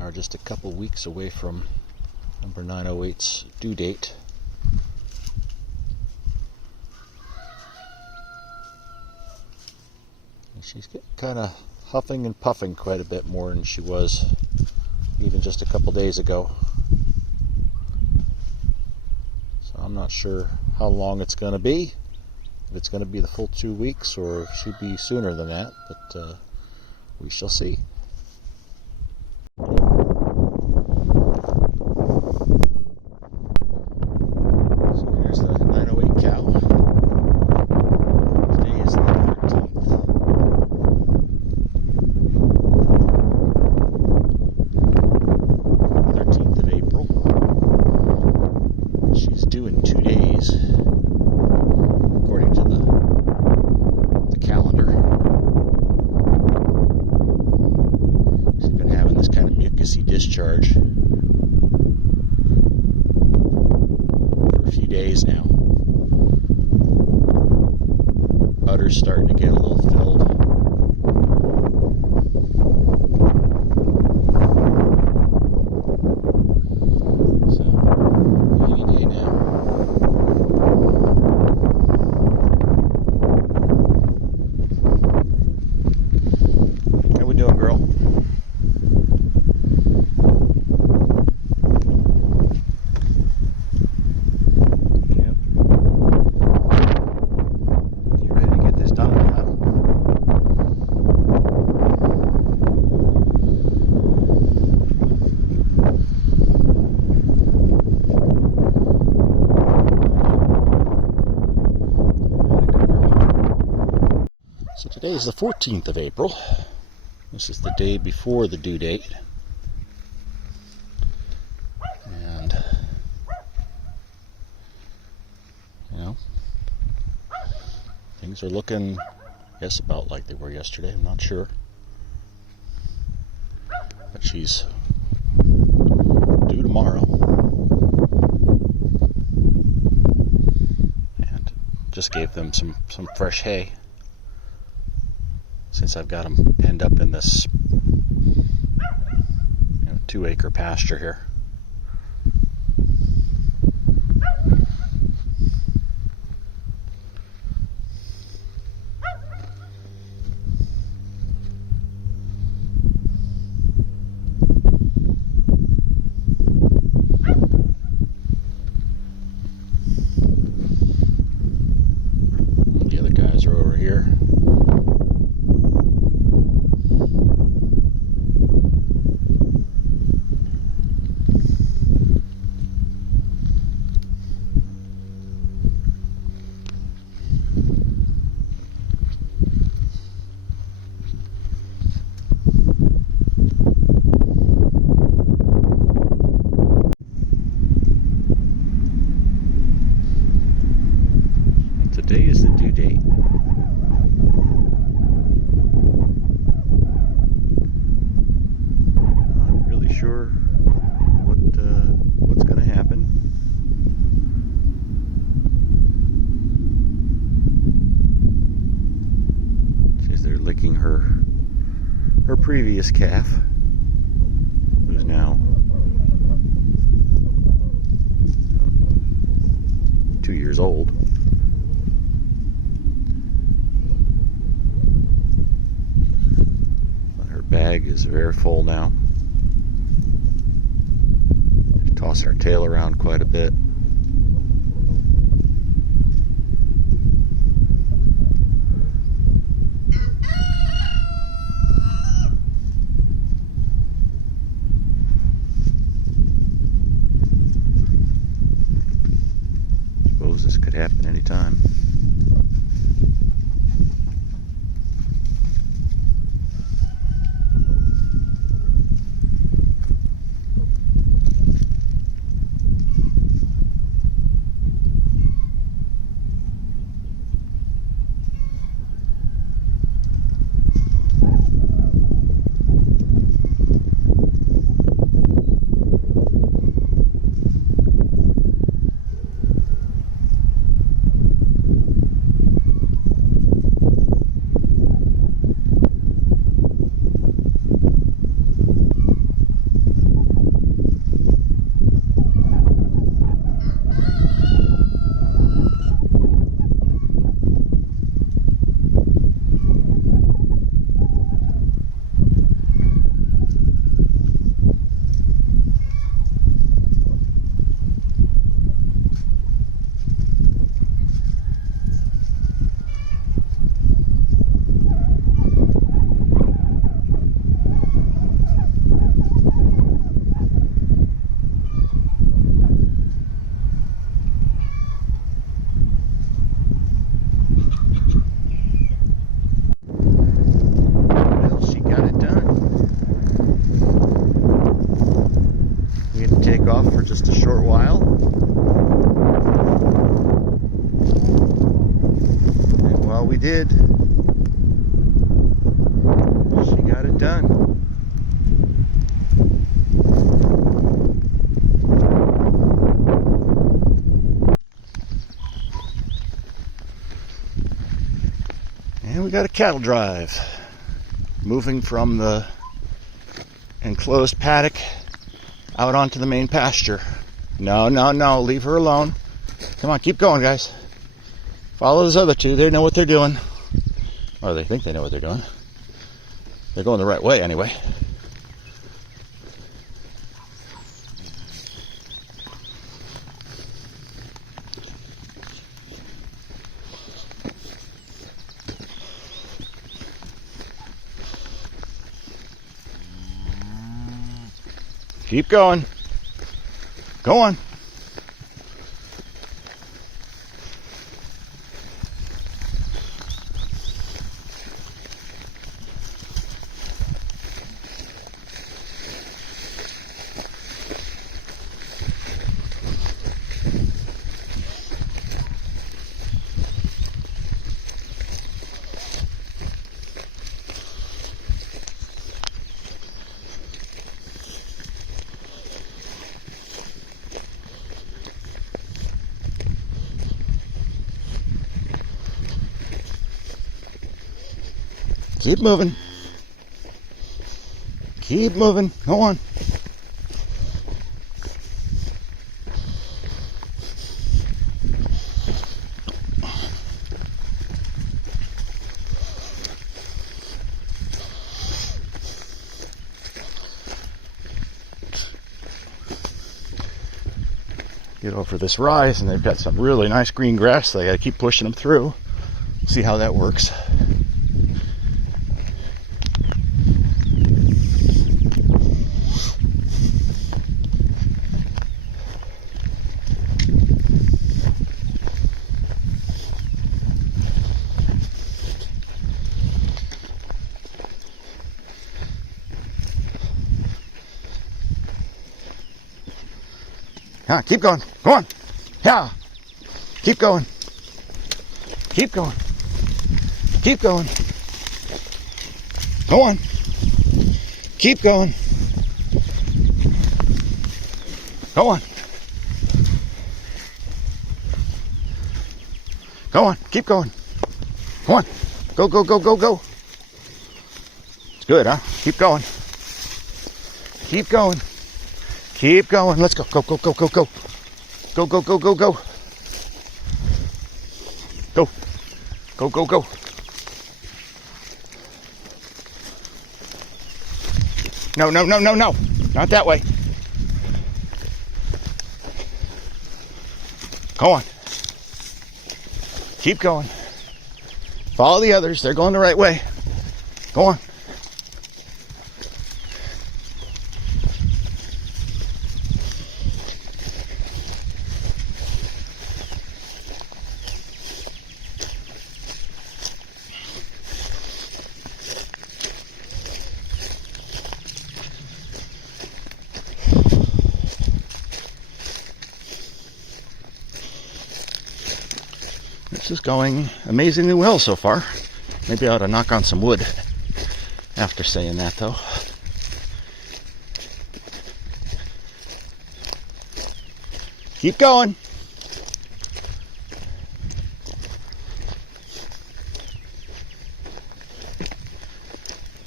are just a couple weeks away from number 908's due date. And she's kind of huffing and puffing quite a bit more than she was even just a couple days ago. So I'm not sure how long it's going to be. If it's going to be the full 2 weeks or it should be sooner than that, but we shall see. So here's the 908 cow. Today is the 13th of April. She's due in 2 days. According to the calendar. She's been having this kind of mucousy discharge for a few days now. Udder's starting to get a little filled. So, any day now. Doing, girl? Yep. You ready to get this done, huh? So today is the 14th of April. This is the day before the due date. And, you know, things are looking, I guess, about like they were yesterday. I'm not sure. But she's due tomorrow. And just gave them some fresh hay. Since I've got them penned up in this 2-acre pasture here. The other guys are over here. Today is the due date. Not really sure what's going to happen. She's there licking her previous calf, who's now 2 years old. Bag is very full now. She's tossing her tail around quite a bit. Suppose this could happen anytime. for just a short while. And while we did, she got it done. And we got a cattle drive moving from the enclosed paddock out onto the main pasture. No, leave her alone. Come on, keep going, guys. Follow those other two. They know what they're doing. Or they think they know what they're doing. They're going the right way anyway. Keep going. Go on. Keep moving. Keep moving. Go on. Get over this rise, and they've got some really nice green grass, so I got to keep pushing them through. See how that works. Huh, keep going. Go on. Yeah. Keep going. Keep going. Keep going. Go on. Keep going. Go on. Go on. Keep going. Go on. Go, go, go, go, go. It's good, huh? Keep going. Keep going. Keep going. Let's go. Go, go, go, go, go. Go, go, go, go, go. Go. Go, go, go. No, no, no, no, no. Not that way. Go on. Keep going. Follow the others. They're going the right way. Go on. This is going amazingly well so far. Maybe I ought to knock on some wood after saying that, though. Keep going.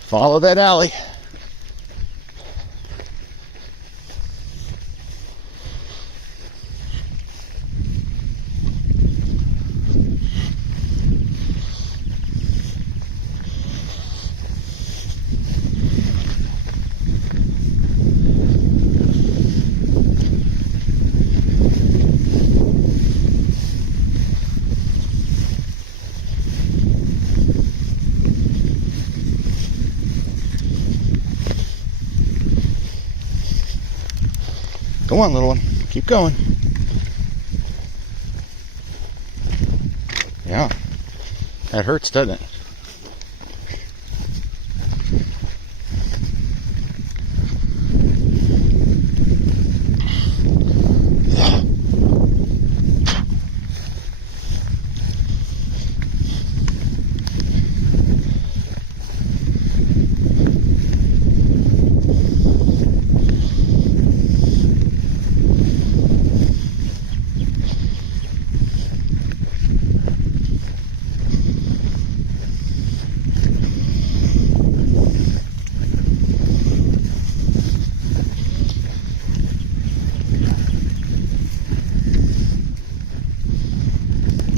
Follow that alley. Go on, little one. Keep going. Yeah. That hurts, doesn't it?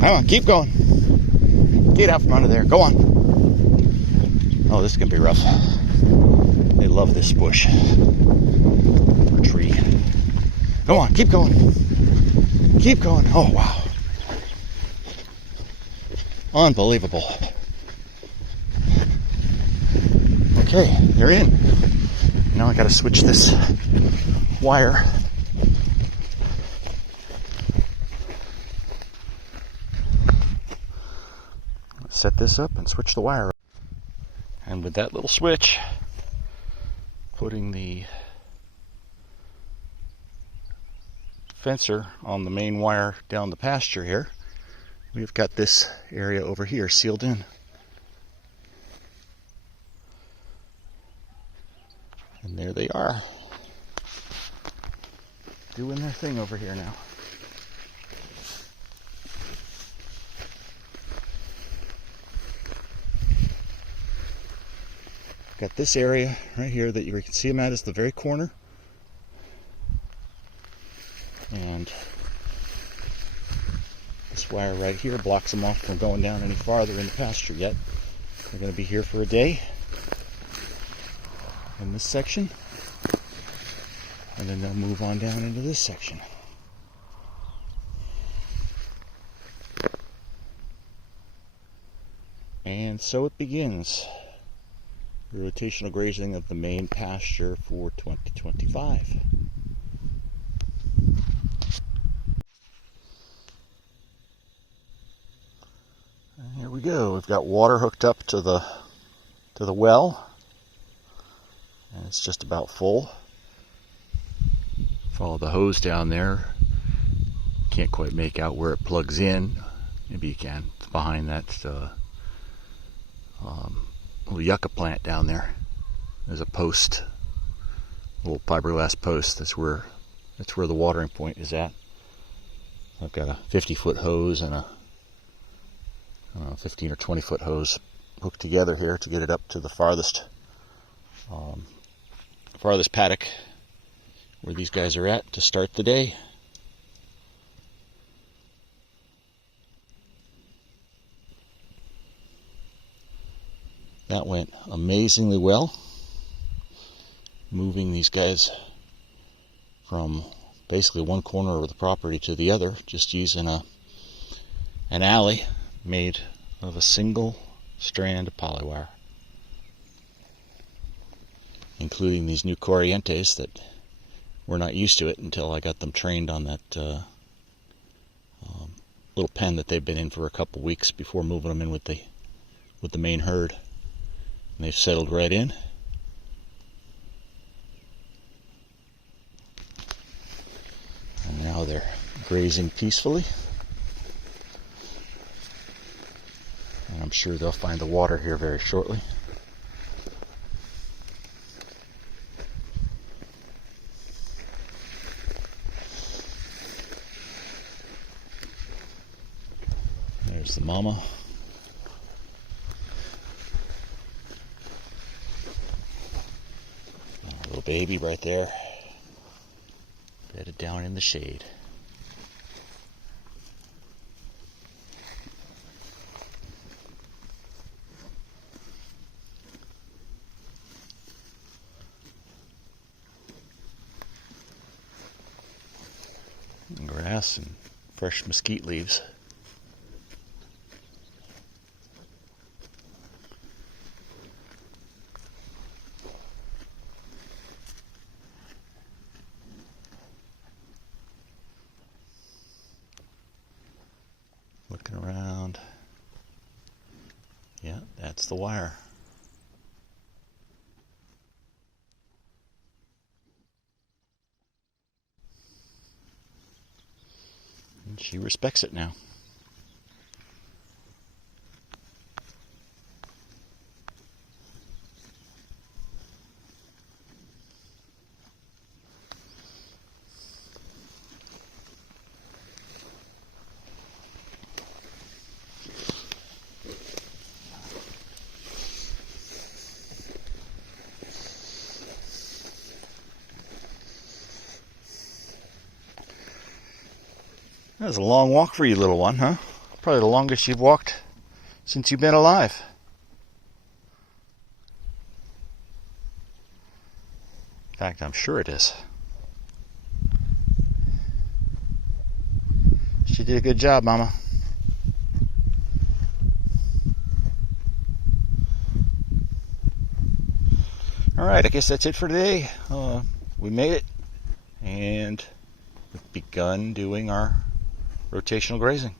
Come on, keep going. Get out from under there. Go on. Oh, this is going to be rough. They love this bush or tree. Go on, keep going. Keep going. Oh, wow. Unbelievable. Okay, they're in. Now I got to switch this wire. Set this up and switch the wire. And with that little switch, putting the fencer on the main wire down the pasture here, we've got this area over here sealed in. And there they are, doing their thing over here now. Got this area right here that you can see them at is the very corner. And this wire right here blocks them off from going down any farther in the pasture yet. They're going to be here for a day in this section. And then they'll move on down into this section. And so it begins. The rotational grazing of the main pasture for 2025. And here we go. We've got water hooked up to the well, and it's just about full. Follow the hose down there. Can't quite make out where it plugs in. Maybe you can. It's behind that little yucca plant down there. There's a post, a little fiberglass post. That's where the watering point is at. I've got a 50-foot hose and a 15 or 20-foot hose hooked together here to get it up to the farthest paddock where these guys are at to start the day. That went amazingly well, moving these guys from basically one corner of the property to the other, just using an alley made of a single strand of polywire, including these new Corrientes that were not used to it until I got them trained on that little pen that they've been in for a couple weeks before moving them in with the main herd. And they've settled right in. And now they're grazing peacefully. And I'm sure they'll find the water here very shortly. There's the mama. Little baby right there, bedded down in the shade. And grass and fresh mesquite leaves. Looking around. Yeah, that's the wire. And she respects it now. That was a long walk for you, little one, huh? Probably the longest you've walked since you've been alive. In fact, I'm sure it is. She did a good job, Mama. Alright, I guess that's it for today. We made it, and we've begun doing our rotational grazing.